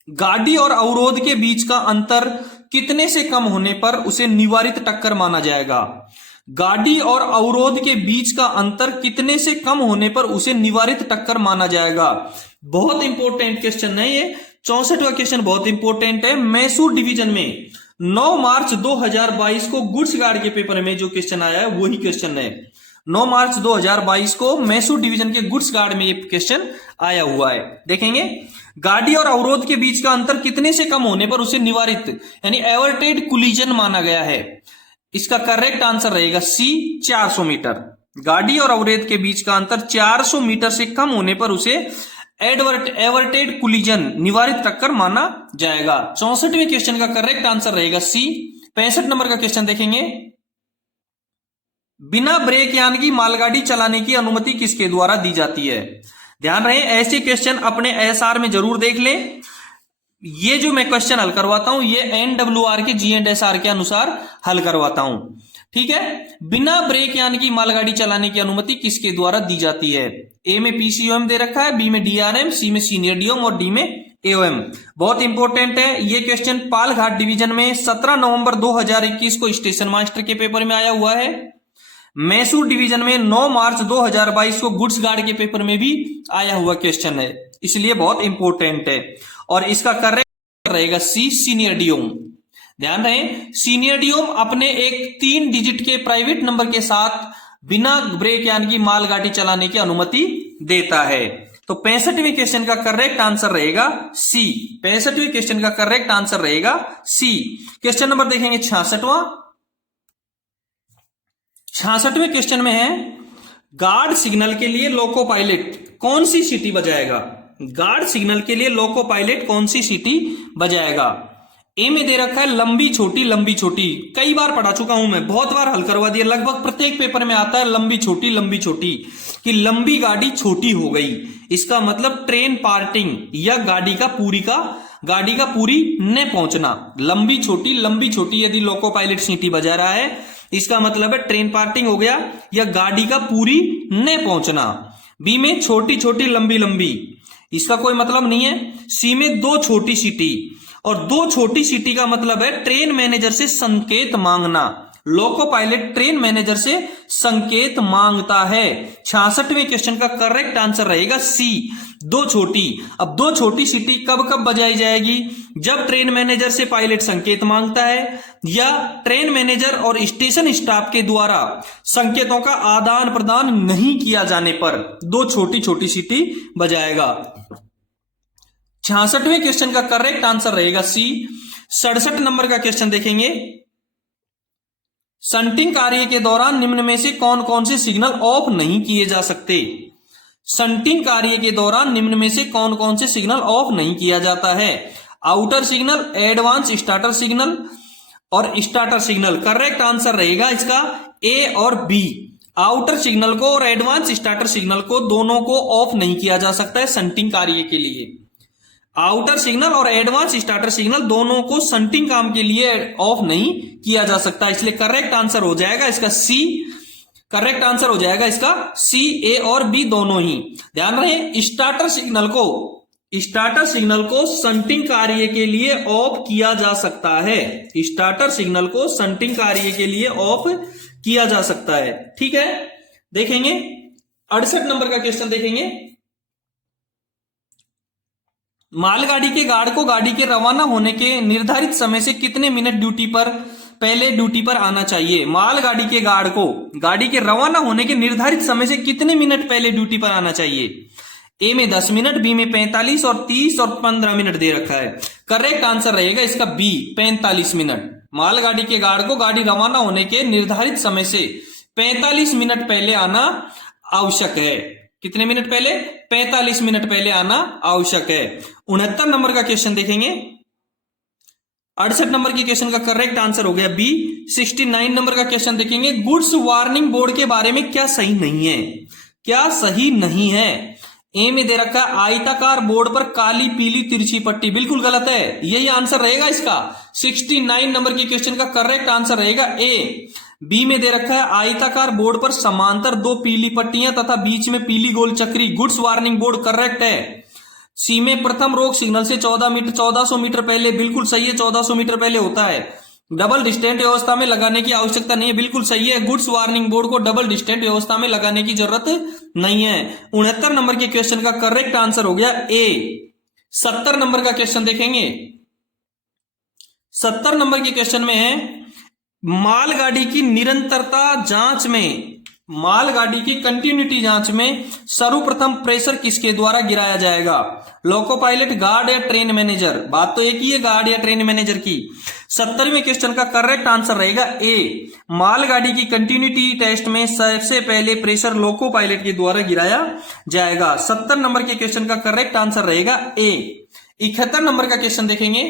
गाड़ी और अवरोध के बीच का अंतर कितने से कम होने पर उसे निवारित टक्कर माना जाएगा? गाड़ी और अवरोध के बीच का अंतर कितने से कम होने पर उसे निवारित टक्कर माना जाएगा? बहुत इंपॉर्टेंट क्वेश्चन है ये। 64वां क्वेश्चन बहुत इंपॉर्टेंट है। मैसूर डिवीजन में 9 मार्च 2022 को गुड्स गार्ड के पेपर में जो क्वेश्चन आया है वही क्वेश्चन है। 9 मार्च 2022 को मैसूर डिवीजन के गुड्स गार्ड में ये क्वेश्चन आया हुआ है। देखेंगे, गाड़ी और अवरोध के बीच का अंतर कितने से कम होने पर उसे निवारित यानी एवर्टेड कोलिजन माना गया है। इसका करेक्ट आंसर रहेगा C, 400 मीटर। गाड़ी और अवरोध के बीच का अंतर 400 मीटर से कम होने पर उसे एवर्टेड कोलिजन निवारित टक्कर माना जाएगा। 64वें क्वेश्चन का करेक्ट आंसर रहेगा C। 65 नंबर का क्वेश्चन देखेंगे। बिना ब्रेक यान की मालगाड़ी चलाने की अनुमति किसके द्वारा दी जाती है? ध्यान रहे, ऐसे क्वेश्चन अपने SR में जरूर देख लें। ये जो मैं क्वेश्चन हल करवाता हूं ये NWR के G&SR के अनुसार हल करवाता हूं। ठीक है, बिना ब्रेक यान की मालगाड़ी चलाने की अनुमति किसके द्वारा दी जाती है? ए में PCOM दे रखा है, बी में DRM, सी में सीनियर DOM और डी में AOM। बहुत इंपॉर्टेंट है ये क्वेश्चन। पालघाट डिवीजन में 17 नवंबर 2021 को स्टेशन मास्टर के पेपर में आया हुआ है। मैसूर डिवीजन में 9 मार्च 2022 को गुड्स गार्ड के पेपर में भी आया हुआ क्वेश्चन है, इसलिए बहुत इंपॉर्टेंट है। और इसका करेक्ट रहेगा C, सीनियर DOM। ध्यान रहे, सीनियर DOM अपने एक 3 डिजिट के प्राइवेट नंबर के साथ बिना ब्रेक यान की मालगाड़ी चलाने की अनुमति देता है। तो 65वें क्वेश्चन का करेक्ट आंसर रहेगा C। 65वें क्वेश्चन का करेक्ट आंसर रहेगा C। क्वेश्चन नंबर देखेंगे 66वां। 66वें क्वेश्चन में है, गार्ड सिग्नल के लिए लोको पायलट कौन सी सीटी बजाएगा? गार्ड सिग्नल के लिए लोको पायलट कौन सी सीटी बजाएगा? ए में दे रखा है लंबी छोटी लंबी छोटी। कई बार पढ़ा चुका हूं मैं, बहुत बार हल करवा दिया, लगभग प्रत्येक पेपर में आता है लंबी छोटी कि लंबी गाड़ी छोटी हो गई। इसका मतलब ट्रेन पार्टिंग या गाड़ी का पूरी न पहुंचना। लंबी छोटी यदि लोको पायलट सीटी बजा रहा है इसका मतलब है ट्रेन पार्टिंग हो गया या गाड़ी का पूरी न पहुंचना। बी में छोटी छोटी लंबी लंबी, इसका कोई मतलब नहीं है। सी में 2 छोटी सीटी, और 2 छोटी सीटी का मतलब है ट्रेन मैनेजर से संकेत मांगना। लोको पायलट ट्रेन मैनेजर से संकेत मांगता है। 66वें क्वेश्चन का करेक्ट आंसर रहेगा सी, दो छोटी। अब दो छोटी सीटी कब कब बजाई जाएगी? जब ट्रेन मैनेजर से पायलट संकेत मांगता है या ट्रेन मैनेजर और स्टेशन स्टाफ के द्वारा संकेतों का आदान प्रदान नहीं किया जाने पर दो छोटी छोटी सीटी बजाएगा। 66वें क्वेश्चन का करेक्ट आंसर रहेगा सी। 67 नंबर का क्वेश्चन देखेंगे। शंटिंग कार्य के दौरान निम्न में से कौन कौन से सिग्नल ऑफ नहीं किए जा सकते? शंटिंग कार्य के दौरान निम्न में से कौन कौन से सिग्नल ऑफ नहीं किया जाता है? Outer signal, advance starter signal और स्टार्टर सिग्नल। करेक्ट आंसर रहेगा इसका ए और बी। आउटर सिग्नल को और एडवांस स्टार्टर सिग्नल को दोनों को ऑफ नहीं किया जा सकता है शंटिंग कार्य के लिए। आउटर सिग्नल और एडवांस स्टार्टर सिग्नल दोनों को शंटिंग काम के लिए ऑफ नहीं किया जा सकता, इसलिए करेक्ट आंसर हो जाएगा इसका सी। करेक्ट आंसर हो जाएगा इसका सी, ए और बी दोनों ही। ध्यान रहे, स्टार्टर सिग्नल को शंटिंग कार्य के लिए ऑफ किया जा सकता है। स्टार्टर सिग्नल को शंटिंग कार्य के लिए ऑफ किया जा सकता है। ठीक है, देखेंगे 68 नंबर का क्वेश्चन देखेंगे। मालगाड़ी के गार्ड को गाड़ी के रवाना होने के निर्धारित समय से कितने मिनट पहले ड्यूटी पर आना चाहिए? मालगाड़ी के गार्ड को गाड़ी के रवाना होने के निर्धारित समय से कितने मिनट पहले ड्यूटी पर आना चाहिए? ए में 10 मिनट, बी में 45 और 30 और 15 मिनट दे रखा है। करेक्ट आंसर रहेगा इसका बी, 45 मिनट। मालगाड़ी के गार्ड को गाड़ी रवाना होने के निर्धारित समय से 45 मिनट पहले आना आवश्यक है। कितने मिनट पहले? 45 मिनट पहले आना आवश्यक है। 69 नंबर का क्वेश्चन देखेंगे। 68 नंबर के क्वेश्चन का करेक्ट आंसर हो गया बी। 69 नंबर का क्वेश्चन देखेंगे। गुड्स वार्निंग बोर्ड के बारे में क्या सही नहीं है? क्या सही नहीं है? ए में दे रखा है आयताकार बोर्ड पर काली पीली तिरछी पट्टी, बिल्कुल गलत है, यही आंसर रहेगा इसका। 69 नंबर के क्वेश्चन का करेक्ट आंसर रहेगा ए। बी में दे रखा है आयताकार बोर्ड पर समांतर दो पीली पट्टियां तथा बीच में पीली गोल चक्री, गुड्स वार्निंग बोर्ड करेक्ट है। सी में प्रथम रोक सिग्नल से 1400 मीटर पहले, बिल्कुल सही है, 1400 मीटर पहले होता है। डबल डिस्टेंट व्यवस्था में लगाने की आवश्यकता नहीं है, बिल्कुल सही है। गुड्स वार्निंग बोर्ड को डबल डिस्टेंट व्यवस्था में लगाने की जरूरत नहीं है। 69 नंबर के क्वेश्चन का करेक्ट आंसर हो गया ए। 70 नंबर का क्वेश्चन देखेंगे। 70 नंबर के क्वेश्चन में है मालगाड़ी की निरंतरता जांच में, मालगाड़ी की कंटिन्यूटी जांच में सर्वप्रथम प्रेशर किसके द्वारा गिराया जाएगा? लोको पायलट, गार्ड या ट्रेन मैनेजर? बात तो एक ही है, गार्ड या ट्रेन मैनेजर की। 70वें क्वेश्चन का करेक्ट आंसर रहेगा ए। मालगाड़ी की कंटिन्यूटी टेस्ट में सबसे पहले प्रेशर लोको पायलट के द्वारा गिराया जाएगा। 70 नंबर के क्वेश्चन का करेक्ट आंसर रहेगा ए। 71 नंबर का क्वेश्चन देखेंगे।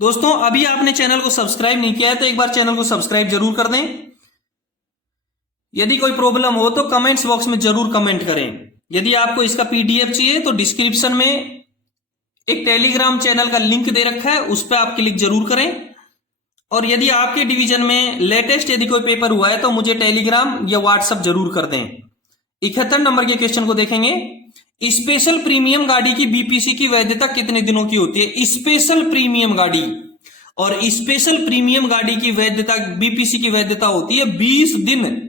दोस्तों, अभी आपने चैनल को सब्सक्राइब नहीं किया है तो एक बार चैनल को सब्सक्राइब जरूर कर दें। यदि कोई प्रॉब्लम हो तो कमेंट्स बॉक्स में जरूर कमेंट करें। यदि आपको इसका पीडीएफ चाहिए तो डिस्क्रिप्शन में एक टेलीग्राम चैनल का लिंक दे रखा है, उस पर आप क्लिक जरूर करें। और यदि आपके डिवीजन में लेटेस्ट यदि कोई पेपर हुआ है तो मुझे टेलीग्राम या व्हाट्सएप जरूर कर दें। 71 नंबर के क्वेश्चन को देखेंगे। स्पेशल प्रीमियम गाड़ी की बीपीसी की वैधता कितने दिनों की होती है? स्पेशल प्रीमियम गाड़ी और स्पेशल प्रीमियम गाड़ी की वैधता, बीपीसी की वैधता होती है 20 दिन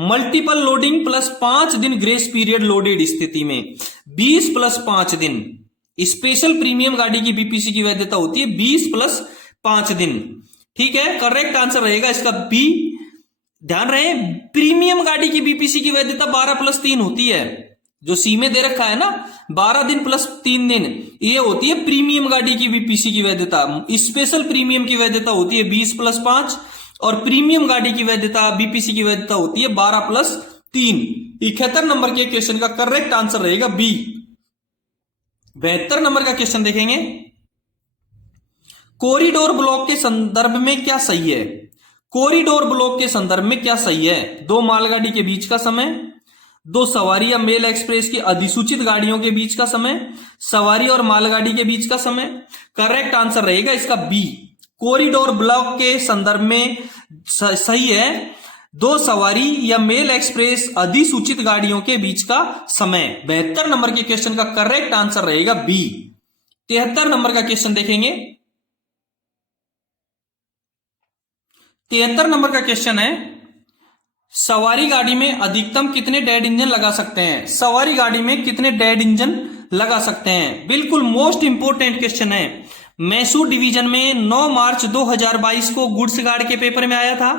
मल्टीपल लोडिंग प्लस 5 दिन ग्रेस पीरियड लोडेड स्थिति में। 20 प्लस 5 दिन स्पेशल प्रीमियम गाड़ी की बीपीसी की वैधता होती है 20 प्लस 5 दिन। ठीक है, करेक्ट आंसर रहेगा इसका बी। ध्यान रहे, प्रीमियम गाड़ी की बीपीसी की वैधता 12 प्लस 3 होती है। जो सी में दे रखा है ना 12 दिन प्लस 3 दिन, ये होती है प्रीमियम गाड़ी की बीपीसी की वैधता। स्पेशल प्रीमियम की वैधता होती है 20 प्लस 5 और प्रीमियम गाड़ी की वैधता, बीपीसी की वैधता होती है 12 प्लस 3। 71 नंबर के क्वेश्चन का करेक्ट आंसर रहेगा बी। 72 नंबर का क्वेश्चन देखेंगे। कॉरिडोर ब्लॉक के संदर्भ में क्या सही है? कॉरिडोर ब्लॉक के संदर्भ में क्या सही है? दो मालगाड़ी के बीच का समय, दो सवारी या मेल एक्सप्रेस की अधिसूचित गाड़ियों के बीच का समय, सवारी और मालगाड़ी के बीच का समय। करेक्ट आंसर रहेगा इसका बी। कॉरिडोर ब्लॉक के संदर्भ में सही है दो सवारी या मेल एक्सप्रेस अधिसूचित गाड़ियों के बीच का समय। 72 नंबर के क्वेश्चन का करेक्ट आंसर रहेगा बी। 73 नंबर का क्वेश्चन देखेंगे। 73 नंबर का क्वेश्चन है, सवारी गाड़ी में अधिकतम कितने डेड इंजन लगा सकते हैं? सवारी गाड़ी में कितने डेड इंजन लगा सकते हैं? बिल्कुल मोस्ट इंपोर्टेंट क्वेश्चन है। मैसूर डिवीजन में 9 मार्च 2022 को गुड्स गार्ड के पेपर में आया था।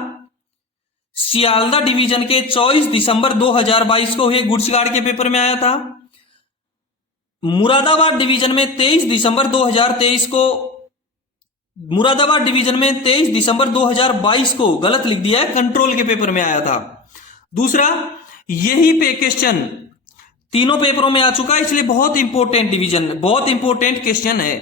सियालदा डिवीजन के 24 दिसंबर 2022 को हुए गुड्स गार्ड के पेपर में आया था। मुरादाबाद डिवीजन में 23 दिसंबर 2023 को, मुरादाबाद डिवीजन में 23 दिसंबर 2022 को, गलत लिख दिया है, कंट्रोल के पेपर में आया था। दूसरा, यही पे क्वेश्चन तीनों पेपरों में आ चुका है, इसलिए बहुत इंपॉर्टेंट डिवीजन, बहुत इंपॉर्टेंट क्वेश्चन है।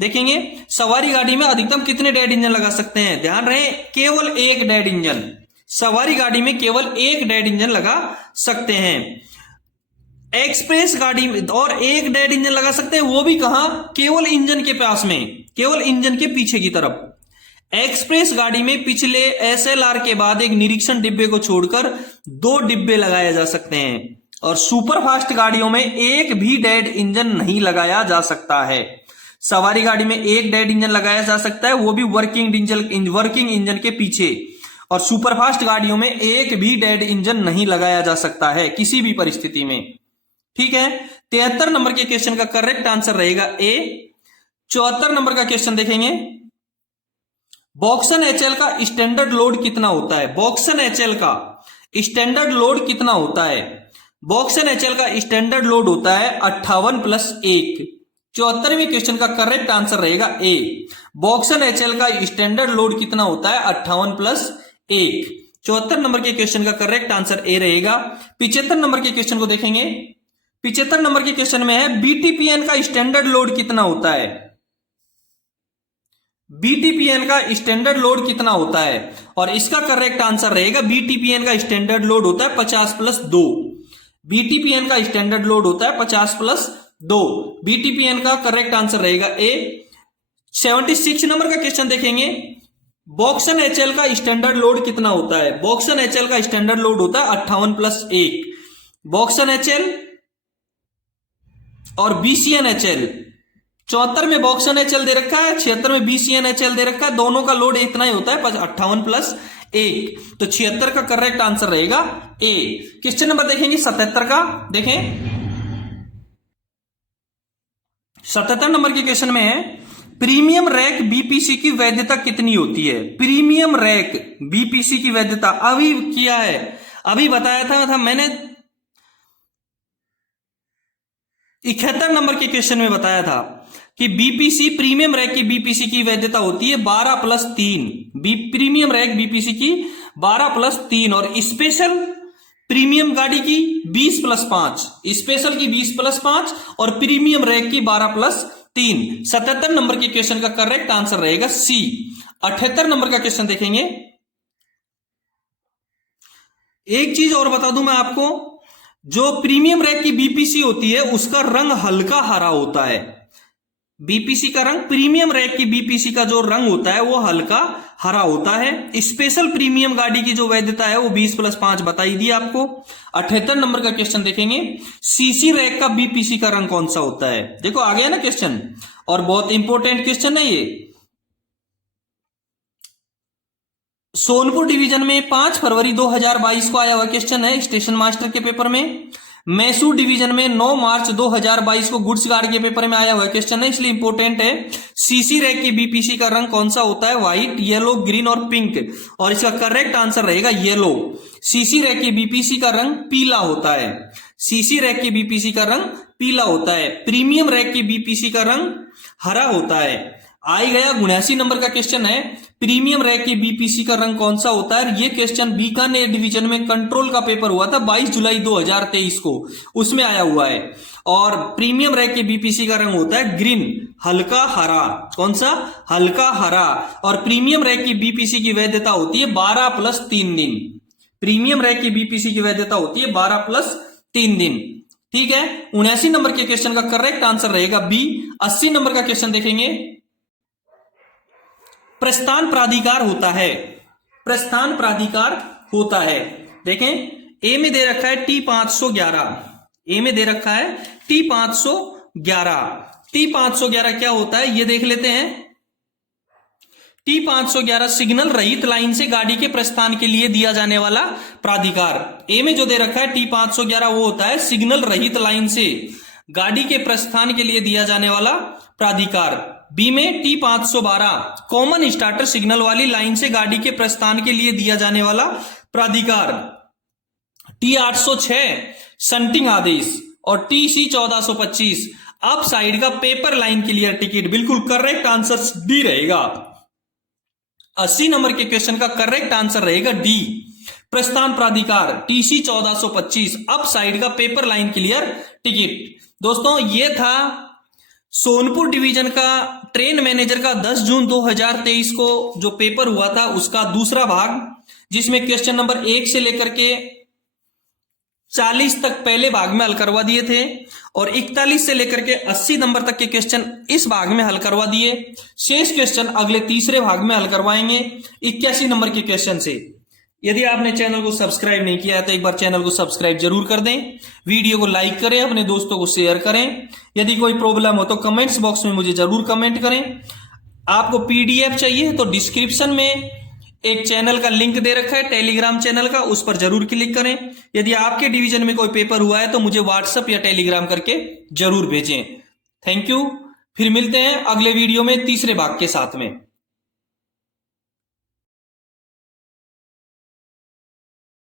देखेंगे सवारी गाड़ी में अधिकतम कितने डेड इंजन लगा सकते हैं? ध्यान रहे, केवल एक डेड इंजन, सवारी गाड़ी में केवल एक डेड इंजन लगा सकते हैं। एक्सप्रेस गाड़ी में और एक डेड इंजन लगा सकते हैं, वो भी कहां? केवल इंजन के पास में, केवल इंजन के पीछे की तरफ। एक्सप्रेस गाड़ी में पिछले एसएलआर के बाद एक निरीक्षण डिब्बे को छोड़कर 2 डिब्बे लगाए जा सकते हैं। और सुपरफास्ट गाड़ियों में एक भी डेड इंजन नहीं लगाया जा सकता है। सवारी गाड़ी में एक डेड इंजन लगाया जा सकता है, वो भी वर्किंग इंजन के पीछे। और सुपरफास्ट गाड़ियों में एक भी डेड इंजन नहीं लगाया जा सकता है किसी भी परिस्थिति में। ठीक है, 73 नंबर के क्वेश्चन का करेक्ट आंसर रहेगा ए। 74 नंबर का क्वेश्चन देखेंगे, बॉक्सन एचएल का स्टैंडर्ड लोड कितना होता है? बॉक्सन एचएल का स्टैंडर्ड लोड कितना होता है? बॉक्सन एचएल का स्टैंडर्ड लोड होता है 58 + 1। 74वें क्वेश्चन का करेक्ट आंसर रहेगा ए। बॉक्सन एचएल का स्टैंडर्ड लोड कितना होता है? 58 + 1। 74 नंबर के क्वेश्चन का करेक्ट आंसर ए रहेगा। 75 नंबर के क्वेश्चन को देखेंगे। 75 नंबर के क्वेश्चन में है, बीटीपीएन का स्टैंडर्ड लोड कितना होता है? बीटीपीएन का स्टैंडर्ड लोड कितना होता है? और इसका करेक्ट आंसर रहेगा, बीटीपीएन का स्टैंडर्ड लोड होता है 50 + 2। बीटीपीएन का स्टैंडर्ड लोड होता है 50 + 2। बीटीपीएन का करेक्ट आंसर रहेगा ए। 76 नंबर का क्वेश्चन देखेंगे, बॉक्सन एचएल का स्टैंडर्ड लोड कितना होता है? बॉक्सन एचएल का स्टैंडर्ड लोड होता है 58 + 1। बॉक्सन एचएल और बीसीएन एचएल, 74 में बॉक्सन एचएल दे रखा है, 76 में बीसीएन एचएल दे रखा है, दोनों का लोड इतना ही होता है 58 + 1। तो 76 का करेक्ट आंसर रहेगा ए। क्वेश्चन नंबर देखेंगे 77 का। देखें 77 नंबर के क्वेश्चन में है, प्रीमियम रैक बीपीसी की वैधता कितनी होती है? प्रीमियम रैक बीपीसी की वैधता अभी किया है, अभी बताया था मैंने 71 नंबर के क्वेश्चन में बताया था कि बीपीसी, प्रीमियम रैक की बीपीसी की वैधता होती है 12 + 3। प्रीमियम रैक बीपीसी की 12 + 3 और स्पेशल प्रीमियम गाड़ी की 20 + 5, स्पेशल की 20 + 5 और प्रीमियम रैक की 12 + 3। 77 नंबर के क्वेश्चन का करेक्ट आंसर रहेगा सी। 78 नंबर का क्वेश्चन देखेंगे। एक चीज और बता दूं मैं आपको, जो प्रीमियम रैक की बीपीसी होती है उसका रंग हल्का हरा होता है। बीपीसी का रंग, प्रीमियम रैक की बीपीसी का जो रंग होता है वो हल्का हरा होता है। स्पेशल प्रीमियम गाड़ी की जो वैधता है वो 20 + 5 बताई दी आपको। 78 नंबर का क्वेश्चन देखेंगे, सीसी रैक का बीपीसी का रंग कौन सा होता है? देखो आ गया ना क्वेश्चन, और बहुत इंपॉर्टेंट क्वेश्चन है ये। सोनपुर डिवीजन में 5 फरवरी 2022 को आया हुआ क्वेश्चन है स्टेशन मास्टर के पेपर में। मैसूर डिवीजन में 9 मार्च 2022 को गुड्स गार्ड के पेपर में आया हुआ क्वेश्चन है, इसलिए इंपॉर्टेंट है। सीसी रैक की बीपीसी का रंग कौन सा होता है? व्हाइट, येलो, ग्रीन और पिंक। और इसका करेक्ट आंसर रहेगा येलो। सीसी रैक की बीपीसी का रंग पीला होता है। सीसी रैक की बीपीसी का रंग पीला होता है। प्रीमियम रैक की बीपीसी का रंग हरा होता है। आई गया 79 नंबर का क्वेश्चन है, प्रीमियम रैक की बीपीसी का रंग कौन सा होता है? ये क्वेश्चन बीकानेर डिवीजन में कंट्रोल का पेपर हुआ था 22 जुलाई 2023 को, उसमें आया हुआ है। और प्रीमियम रैक की बीपीसी का रंग होता है ग्रीन, हल्का हरा। कौन सा? हल्का हरा। और प्रीमियम रैक की बीपीसी की वैधता होती है 12 + 3 दिन। प्रीमियम रैक की बीपीसी की वैधता होती है 12 + 3 दिन। ठीक है, 79 नंबर के क्वेश्चन का करेक्ट आंसर रहेगा बी। 80 नंबर का क्वेश्चन देखेंगे, प्रस्थान प्राधिकार होता है। प्रस्थान प्राधिकार होता है। देखें ए में दे रखा है T511, ए में दे रखा है T511। T511 क्या होता है ये देख लेते हैं। T511 सिग्नल रहित लाइन से गाड़ी के प्रस्थान के लिए दिया जाने वाला प्राधिकार। ए में जो दे रखा है T511 वो होता है सिग्नल रहित लाइन से गाड़ी के प्रस्थान के लिए दिया जाने वाला प्राधिकार। बी में T512 कॉमन स्टार्टर सिग्नल वाली लाइन से गाड़ी के प्रस्थान के लिए दिया जाने वाला प्राधिकार। T806 शंटिंग आदेश और TC1425 अप साइड का पेपर लाइन क्लियर टिकट। बिल्कुल करेक्ट आंसर डी रहेगा। 80 नंबर के क्वेश्चन का करेक्ट आंसर रहेगा डी, प्रस्थान प्राधिकार TC1425 अप साइड का पेपर लाइन क्लियर टिकट। दोस्तों ये था सोनपुर डिवीजन का ट्रेन मैनेजर का 10 जून 2023 को जो पेपर हुआ था उसका दूसरा भाग, जिसमें क्वेश्चन नंबर 1 से लेकर के 40 तक पहले भाग में हल करवा दिए थे और 41 से लेकर के 80 नंबर तक के क्वेश्चन इस भाग में हल करवा दिए। शेष क्वेश्चन अगले तीसरे भाग में हल करवाएंगे 81 नंबर के क्वेश्चन से। यदि आपने चैनल को सब्सक्राइब नहीं किया है तो एक बार चैनल को सब्सक्राइब जरूर कर दें, वीडियो को लाइक करें, अपने दोस्तों को शेयर करें। यदि कोई प्रॉब्लम हो तो कमेंट्स बॉक्स में मुझे जरूर कमेंट करें। आपको पीडीएफ चाहिए तो डिस्क्रिप्शन में एक चैनल का लिंक दे रखा है टेलीग्राम चैनल का, उस पर जरूर क्लिक करें। यदि आपके डिवीजन में कोई पेपर हुआ है तो मुझे व्हाट्सएप या टेलीग्राम करके जरूर भेजें। Thank you. फिर मिलते हैं अगले वीडियो में तीसरे भाग के साथ में।